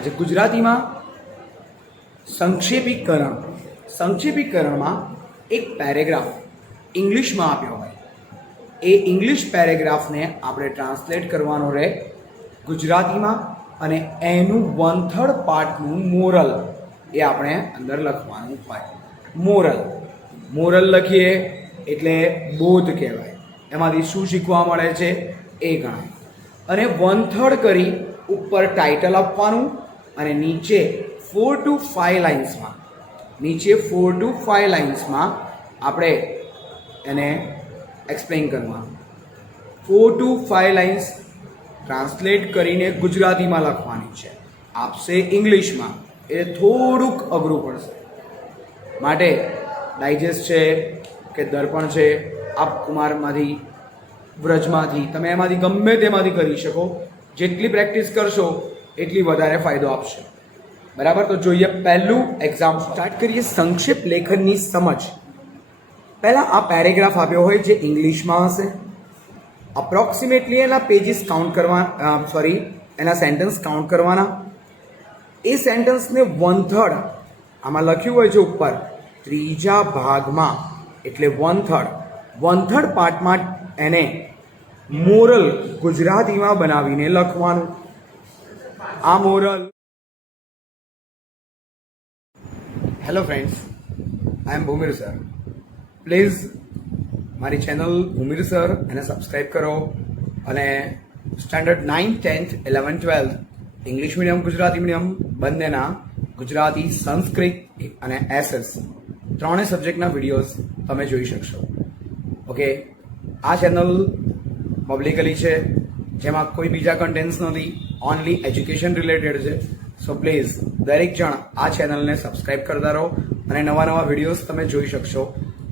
આજે ગુજરાતીમાં સંક્ષેપીકરણમાં એક પેરેગ્રાફ ઇંગ્લિશમાં આપ્યો હોય, એ ઇંગ્લિશ પેરેગ્રાફને આપણે ટ્રાન્સલેટ કરવાનો રહે ગુજરાતીમાં, અને એનું 1/3 પાર્ટનું મોરલ એ આપણે અંદર લખવાનું હોય. મોરલ લખીએ એટલે બોધ કહેવાય. એમાંથી શું શીખવા મળે છે એ ગણાય. અને 1/3 કરી ઉપર ટાઇટલ આપવાનું અને નીચે 4 to 5 લાઇન્સમાં આપણે એને એક્સપ્લેન કરવાનું. 4 to 5 લાઇન્સ ટ્રાન્સલેટ કરીને ગુજરાતીમાં લખવાની છે. આપશે ઇંગ્લિશમાં એ થોડુંક અઘરું પડશે. માટે ડાયજેસ્ટ છે કે દર્પણ છે, આપકુમારમાંથી, વ્રજમાંથી, તમે એમાંથી ગમે તેમાંથી કરી શકો. જેટલી પ્રેક્ટિસ કરશો એટલી વધારે ફાયદો આપશે. બરાબર? તો જોઈએ પહેલું એક્ઝામ સ્ટાર્ટ કરીએ. સંક્ષિપ્ત લેખનની સમજ. પહેલાં આ પેરેગ્રાફ આપ્યો હોય જે ઇંગ્લિશમાં હશે. અપ્રોક્સિમેટલી એના પેજીસ કાઉન્ટ કરવા, એના સેન્ટેન્સ કાઉન્ટ કરવાના. એ સેન્ટેન્સને 1/3 આમાં લખ્યું હોય છે ઉપર ત્રીજા ભાગમાં, એટલે 1/3 પાર્ટમાં એને મોરલ ગુજરાતીમાં બનાવીને લખવાનું. આ મોરલ. Hello friends, I am Bhumir sir. Please મારી ચેનલ ભૂમિર સર એને સબસ્ક્રાઈબ કરો અને standard 9th 10th 11th 12th English medium Gujarati medium બંનેના ગુજરાતી, સંસ્કૃત અને એસએસ ત્રણેય સબ્જેક્ટના વિડીયોઝ તમે જોઈ શકશો. ઓકે, આ ચેનલ પબ્લિકલી છે, જેમાં કોઈ બીજા કન્ટેન્ટ્સ નથી, ઓનલી એજ્યુકેશન રિલેટેડ છે. સો પ્લીઝ દરેક જણ આ ચેનલને સબસ્ક્રાઈબ કરતા રહો અને નવા વિડીયોઝ તમે જોઈ શકશો.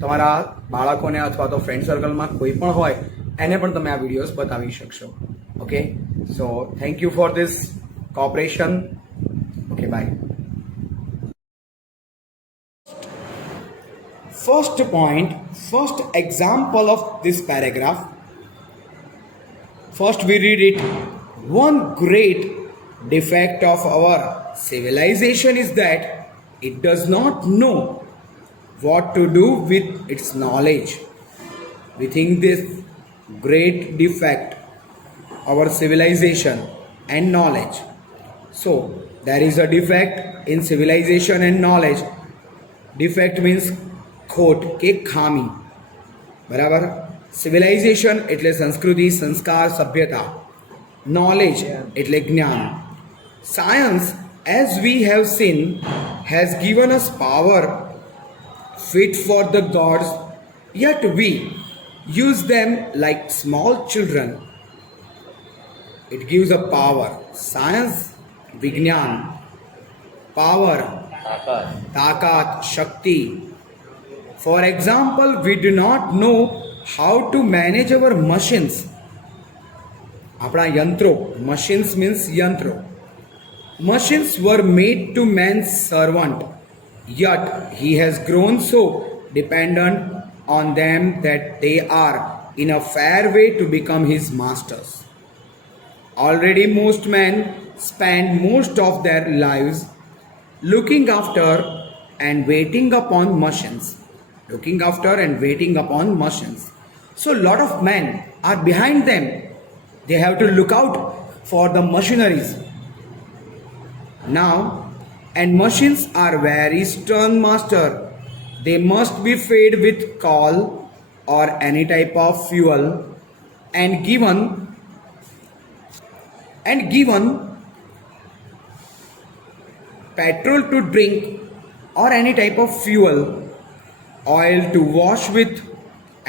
તમારા બાળકોને અથવા તો ફ્રેન્ડ સર્કલમાં કોઈ પણ હોય એને પણ તમે આ વિડીયોઝ બતાવી શકશો. Okay, so thank you for this cooperation. Okay, bye. First point, first example of this paragraph. First we read it. One great defect of our civilization is that it does not know what to do with its knowledge. We think this great defect, our civilization and knowledge. So there is a defect in civilization and knowledge. Defect means ખોટ કે ખામી. બરાબર? Civilisation એટલે સંસ્કૃતિ, સંસ્કાર, સભ્યતા. Knowledge એટલે જ્ઞાન. Science, as we have seen, has given us power fit for the gods, yet we use them like small children. It gives a power. Science, vignan, power, takat, shakti. For example, we do not know how to manage our machines. આપણા યંત્રો, machines means યંત્રો. Machines were made to man's servant, yet he has grown so dependent on them that they are in a fair way to become his masters. Already most men spend most of their lives looking after and waiting upon machines. So lot of men are behind them. They have to look out for the machineries. Now, and machines are very stern master. They must be fed with coal or any type of fuel and given petrol to drink or any type of fuel, oil to wash with,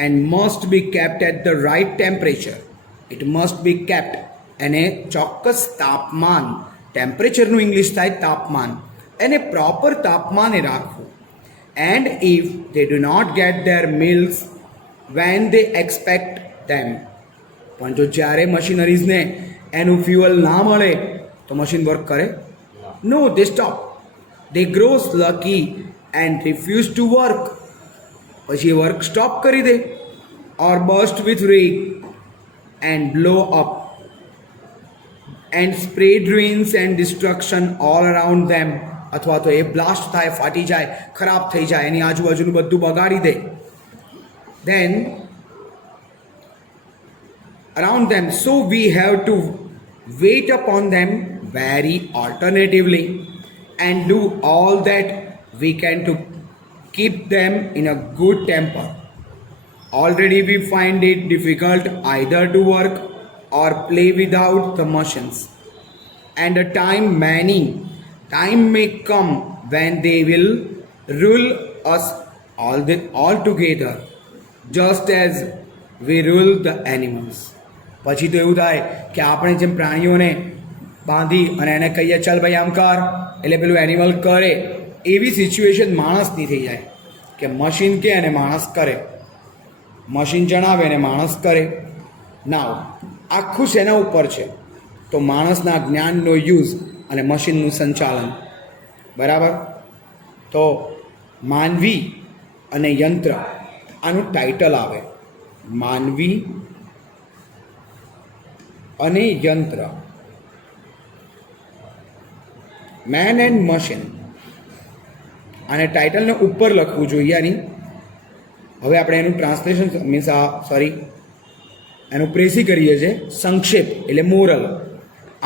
and must be kept at the right temperature. It must be kept એને ચોક્કસ તાપમાન, ટેમ્પરેચરનું English થાય તાપમાન, એને proper તાપમાને રાખવું. And if they do not get their meals when they expect them, પણ જો જ્યારે મશીનરીઝને એનું ફ્યુઅલ ના મળે તો મશીન વર્ક કરે? No, they stop. They grow sluggy and refuse to work. પછી વર્ક સ્ટોપ કરી દે. Or burst with rage and blow up. and spread ruins and destruction all around them. અથવા તો એ બ્લાસ્ટ થાય, ફાટી જાય, ખરાબ થઈ જાય, એની આજુબાજુનું બધું બગાડી દે. Then around them, so we have to wait upon them very alternatively and do all that we can to keep them in a good temper. Already we find it difficult either to work or play without the machines, and a time may come when they will rule us all together, just as we rule the animals. પછી તો એવું થાય કે આપણે જેમ પ્રાણીઓને બાંધી અને એને કહીએ ચાલ ભાઈ આમ કર એટલે પેલું એનિમલ કરે, એવી સિચ્યુએશન માણસની થઈ જાય કે મશીન કે અને માણસ કરે, મશીન જણાવે અને માણસ કરે. નાવ આખું શેના ઉપર છે? તો માણસના જ્ઞાનનો યુઝ અને મશીનનું સંચાલન. બરાબર? તો માનવી અને યંત્ર, આનું ટાઇટલ આવે માનવી અને યંત્ર, મેન એન્ડ મશીન. આને ટાઇટલને ઉપર લખવું જોઈએ આની. હવે આપણે એનું ટ્રાન્સલેશન મીન્સ એનું પ્રેસી કરીએ છીએ, સંક્ષેપ એટલે મોરલ.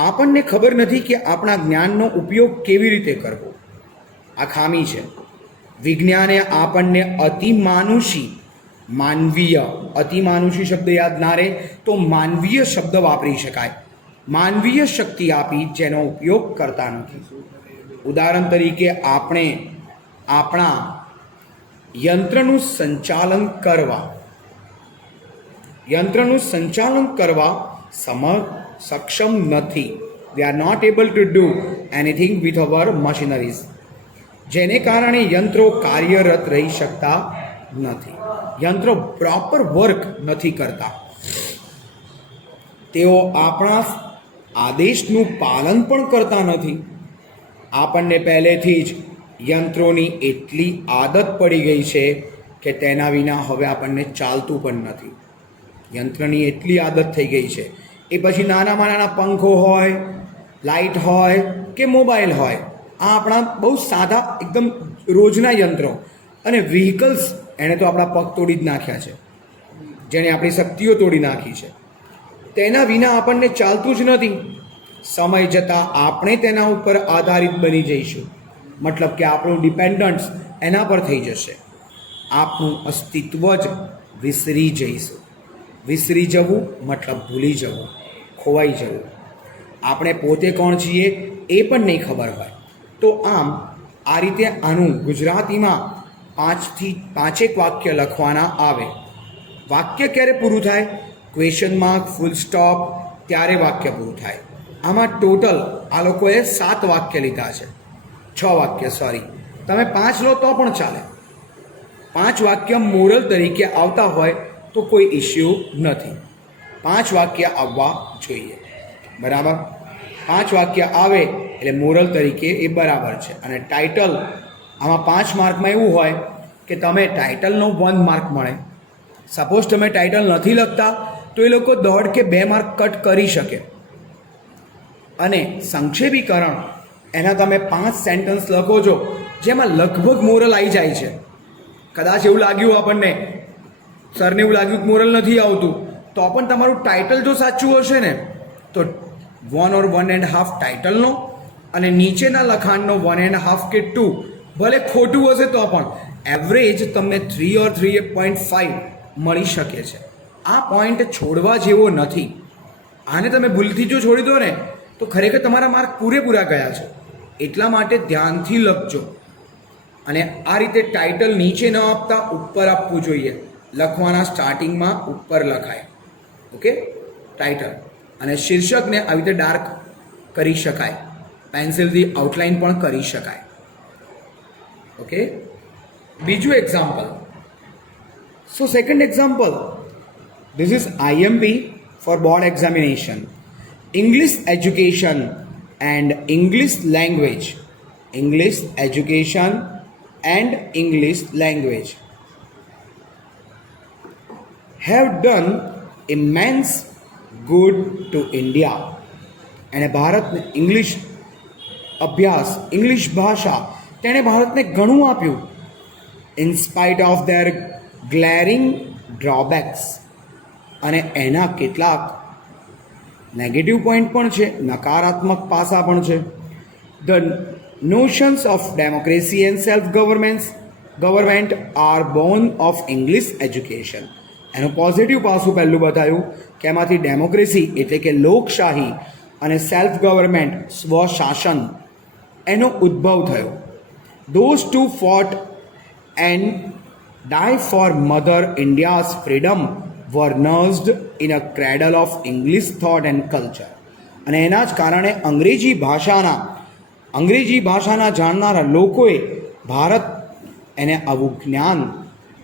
આપણને ખબર નથી કે આપણા જ્ઞાનનો ઉપયોગ કેવી રીતે કરવો. આ ખામી છે. વિજ્ઞાને આપણને અતિમાનુષી, માનવીય, અતિમાનુષી શબ્દ યાદ ના રહે તો માનવીય શબ્દ વાપરી શકાય, માનવીય શક્તિ આપી જેનો ઉપયોગ કરતા નથી. ઉદાહરણ તરીકે આપણે આપણા યંત્રનું સંચાલન કરવા સક્ષમ નથી. We are not able to do anything with our machineries, જેને કારણે યંત્રો કાર્યરત રહી શકતા નથી. યંત્રો પ્રોપર વર્ક નથી કરતા. તેઓ આપણા આદેશનું પાલન પણ કરતા નથી. આપણને પહેલેથી જ યંત્રોની એટલી આદત પડી ગઈ છે કે તેના વિના હવે આપણને ચાલતું પણ નથી. યંત્રની એટલી આદત થઈ ગઈ છે. એ પછી નાનામાં નાના પંખો હોય, લાઇટ હોય કે મોબાઈલ હોય, આ આપણા બહુ સાદા એકદમ રોજના યંત્રો. અને વ્હીકલ્સ, એણે તો આપણા પગ તોડી જ નાખ્યા છે, જેણે આપણી શક્તિઓ તોડી નાખી છે. તેના વિના આપણને ચાલતું જ નથી. સમય જતાં આપણે તેના ઉપર આધારિત બની જઈશું, મતલબ કે આપણું ડિપેન્ડન્સ એના પર થઈ જશે. આપણું અસ્તિત્વ જ વિસરી જઈશું. વિસરી જવું મતલબ ભૂલી જવું, ખોવાઈ જવું. આપણે પોતે કોણ છીએ એ પણ નહીં ખબર હોય. તો આમ આ રીતે આનું ગુજરાતીમાં 5 થી 5 વાક્ય લખવાના આવે. વાક્ય ક્યારે પૂરું થાય? ક્વેશ્ચન માર્ક, ફૂલ સ્ટોપ, ત્યારે વાક્ય પૂરું થાય. આમાં ટોટલ આ લોકોએ 7 વાક્ય લીધા છે, 6 વાક્ય સોરી. તમે 5 લો તો પણ ચાલે. 5 વાક્ય મોરલ તરીકે આવતા હોય તો કોઈ ઇશ્યુ નથી. 5 વાક્ય આવવા જોઈએ. બરાબર? 5 વાક્ય આવે એટલે મોરલ તરીકે એ બરાબર છે. અને ટાઇટલ આમાં 5 માર્કમાં એવું હોય કે તમે ટાઇટલનો 1 માર્ક મળે. સપોઝ તમે ટાઇટલ નથી લખતા તો એ લોકો 1.5 કે 2 માર્ક કટ કરી શકે. અને સંક્ષેપીકરણ, એના તમે 5 સેન્ટન્સ લખો છો જેમાં લગભગ મોરલ આવી જાય છે. કદાચ એવું લાગ્યું આપણને, સરને એવું લાગ્યું કે મોરલ નથી આવતું, તો પણ તમારું ટાઇટલ જો સાચું હશે ને તો 1 or 1.5 ટાઇટલનો અને નીચેના લખાણનો 1.5 કે 2, ભલે ખોટું હશે તો પણ એવરેજ તમને 3 or 3.5 મળી શકે છે. આ પોઈન્ટ છોડવા જેવો નથી. આને તમે ભૂલથી જો છોડી દો ને તો ખરેખર તમારા માર્ક પૂરેપૂરા ગયા છે. એટલા માટે ધ્યાનથી લખજો. અને આ રીતે ટાઇટલ નીચે ન આપતા ઉપર આપવું જોઈએ. લખવાના સ્ટાર્ટિંગમાં ઉપર લખાય. Okay, title. અને શીર્ષકને આવી રીતે ડાર્ક કરી શકાય, પેન્સિલથી આઉટલાઇન પણ કરી શકાય. ઓકે, બીજું example. So second example, this is IMP for board examination. English education and English language. English education and English language have done immense good to India એણે ભારતને ઇંગ્લિશ અભ્યાસ, ઇંગ્લિશ ભાષા તેણે ભારતને ઘણું આપ્યું. In spite of their glaring drawbacks, અને એના કેટલાક નેગેટિવ પોઈન્ટ પણ છે, નકારાત્મક પાસા પણ છે. The notions of democracy and self government are born of English education. એનું પોઝિટિવ પાસું પહેલું બતાવ્યું કે એમાંથી ડેમોક્રેસી એટલે કે લોકશાહી અને સેલ્ફ ગવર્મેન્ટ સ્વશાસન એનો ઉદ્ભવ થયો. Those to fought and die for mother India's freedom were nursed in a cradle of English thought and culture. અને એના જ કારણે અંગ્રેજી ભાષાના જાણનારા લોકોએ ભારત એને આવું જ્ઞાન,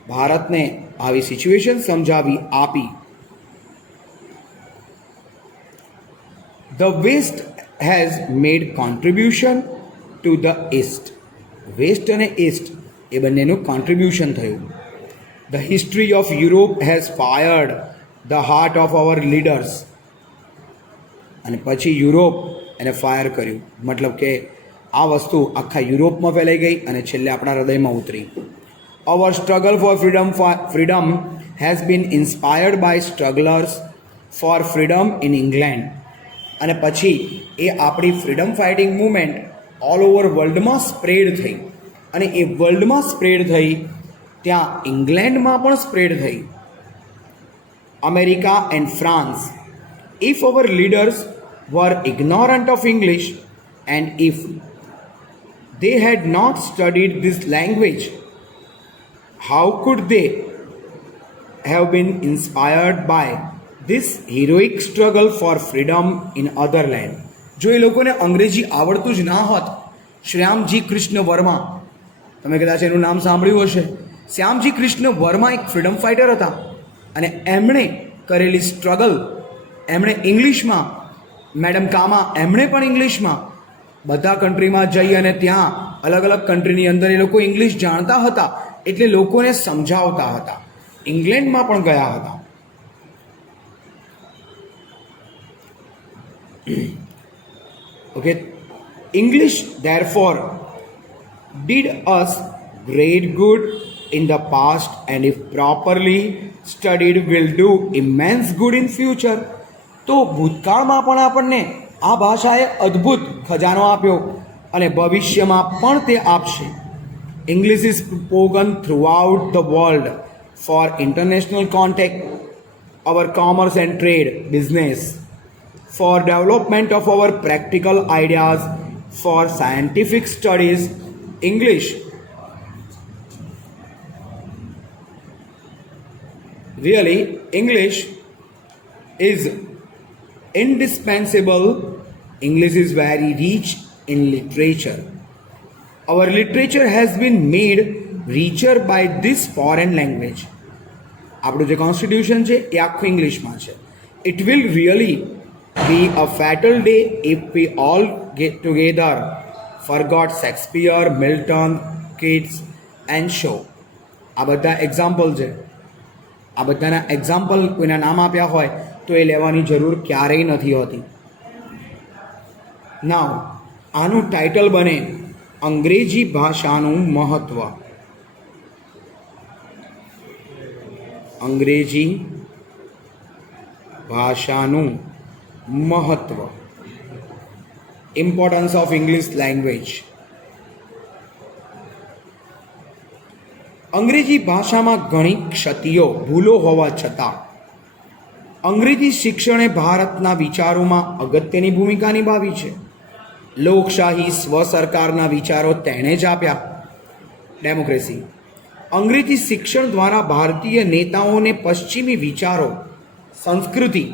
ભારતને આવી સિચ્યુએશન સમજાવી આપી. The West has made contribution to the East. West અને ઇસ્ટ એ બંનેનું કોન્ટ્રીબ્યુશન થયું. The history of Europe has fired the heart of our leaders. અને પછી યુરોપ એને ફાયર કર્યું, મતલબ કે આ વસ્તુ આખા યુરોપમાં ફેલાઈ ગઈ અને છેલ્લે આપણા હૃદયમાં ઉતરી. Our struggle for freedom has been inspired by strugglers for freedom in England. અને પછી એ આપણી freedom fighting movement all over વર્લ્ડમાં સ્પ્રેડ થઈ, અને એ વર્લ્ડમાં સ્પ્રેડ થઈ ત્યાં ઇંગ્લેન્ડમાં પણ સ્પ્રેડ થઈ. America and France. If our leaders were ignorant of English and if they had not studied this language, how could they have been inspired by this heroic struggle for freedom in other land? જો એ લોકોને અંગ્રેજી આવડતું જ ના હોત, શ્યામજી કૃષ્ણ વર્મા, તમે કદાચ એનું નામ સાંભળ્યું હશે. શ્યામજી કૃષ્ણ વર્મા એક ફ્રીડમ ફાઇટર હતા, અને એમણે કરેલી સ્ટ્રગલ, એમણે ઇંગ્લિશમાં, મેડમ કામા એમણે પણ ઇંગ્લિશમાં બધા કન્ટ્રીમાં જઈ અને ત્યાં અલગ અલગ કન્ટ્રીની અંદર એ લોકો ઇંગ્લિશ જાણતા હતા એટલે લોકોને સમજાવતા હતા. ઇંગ્લેન્ડમાં પણ ગયા હતા. Okay, English therefore did us great good in the past and if properly studied will do immense good in future. તો ભૂતકાળમાં પણ આપણને આ ભાષાએ અદ્ભુત ખજાનો આપ્યો અને ભવિષ્યમાં પણ તે આપશે. English is spoken throughout the world for international contact, our commerce and trade, business, for development of our practical ideas, for scientific studies. English really English is indispensable. English is very rich in literature. Our literature has been made richer by this foreign language. આપણું જે constitution છે એ આખું ઇંગ્લિશમાં છે. It will really be a fatal day if we all get together forgot Shakespeare, Milton, Keats and Shaw. આ બધા example છે. આ બધાના એક્ઝામ્પલ કોઈના નામ આપ્યા હોય તો એ લેવાની જરૂર ક્યારેય નથી હોતી. નાવ આનું ટાઇટલ બને અંગ્રેજી ભાષાનું મહત્વ. અંગ્રેજી ભાષાનું મહત્વ, ઇમ્પોર્ટન્સ ઓફ ઇંગ્લિશ લેંગ્વેજ. અંગ્રેજી ભાષામાં ઘણી ક્ષતિઓ, ભૂલો હોવા છતાં અંગ્રેજી શિક્ષણે ભારતના વિચારોમાં અગત્યની ભૂમિકા નિભાવી છે. લોકશાહી, સ્વસરકારના વિચારો તેણે જ આપ્યા. ડેમોક્રેસી. અંગ્રેજી શિક્ષણ દ્વારા ભારતીય નેતાઓને પશ્ચિમી વિચારો, સંસ્કૃતિ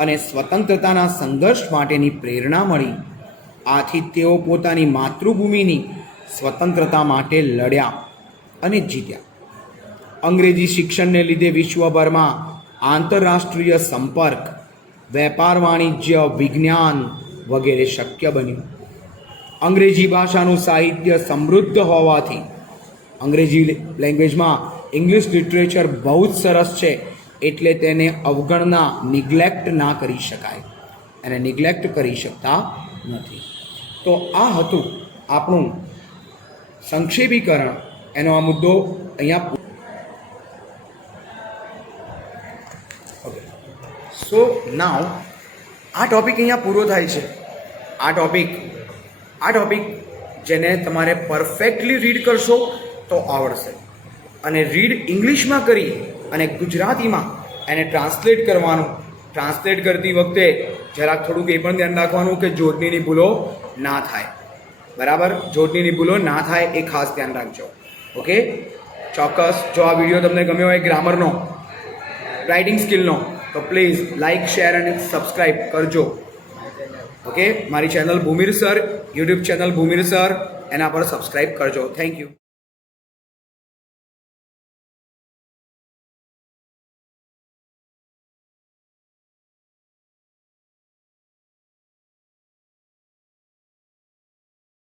અને સ્વતંત્રતાના સંઘર્ષ માટેની પ્રેરણા મળી. આથી તેઓ પોતાની માતૃભૂમિની સ્વતંત્રતા માટે લડ્યા અને જીત્યા. અંગ્રેજી શિક્ષણને લીધે વિશ્વભરમાં આંતરરાષ્ટ્રીય સંપર્ક, વેપાર, વાણિજ્ય, વિજ્ઞાન વગેરે શક્ય બન્યું. અંગ્રેજી ભાષાનું સાહિત્ય સમૃદ્ધ હોવાથી અંગ્રેજી લેંગ્વેજમાં ઇંગ્લિશ લિટરેચર બહુ જ સરસ છે, એટલે તેને અવગણના, નિગ્લેક્ટ ના કરી શકાય. એને નિગ્લેક્ટ કરી શકતા નથી. તો આ હતું આપણું સંક્ષેપીકરણ. એનો આ મુદ્દો અહીંયા. ઓકે, સો નાવ આ ટોપિક અહીંયા પૂરો થાય છે. આ ટોપિક જેને તમારે પરફેક્ટલી રીડ કરશો તો આવડશે, અને રીડ ઇંગ્લિશમાં કરી અને ગુજરાતીમાં એને ટ્રાન્સલેટ કરવાનું. ટ્રાન્સલેટ કરતી વખતે જરાક થોડુંક એ પણ ધ્યાન રાખવાનું કે જોડણીની ભૂલો ના થાય. બરાબર, જોડણીની ભૂલો ના થાય એ ખાસ ધ્યાન રાખજો. ઓકે, ચોક્કસ. જો આ વિડીયો તમને ગમ્યો હોય ગ્રામરનો, રાઇટિંગ સ્કિલનો, તો પ્લીઝ લાઇક, શેર અને સબસ્ક્રાઈબ કરજો. ઓકે, મારી channel Bhumir sir, YouTube channel Bhumir sir, એના પર સબસ્ક્રાઈબ કરજો. Thank you.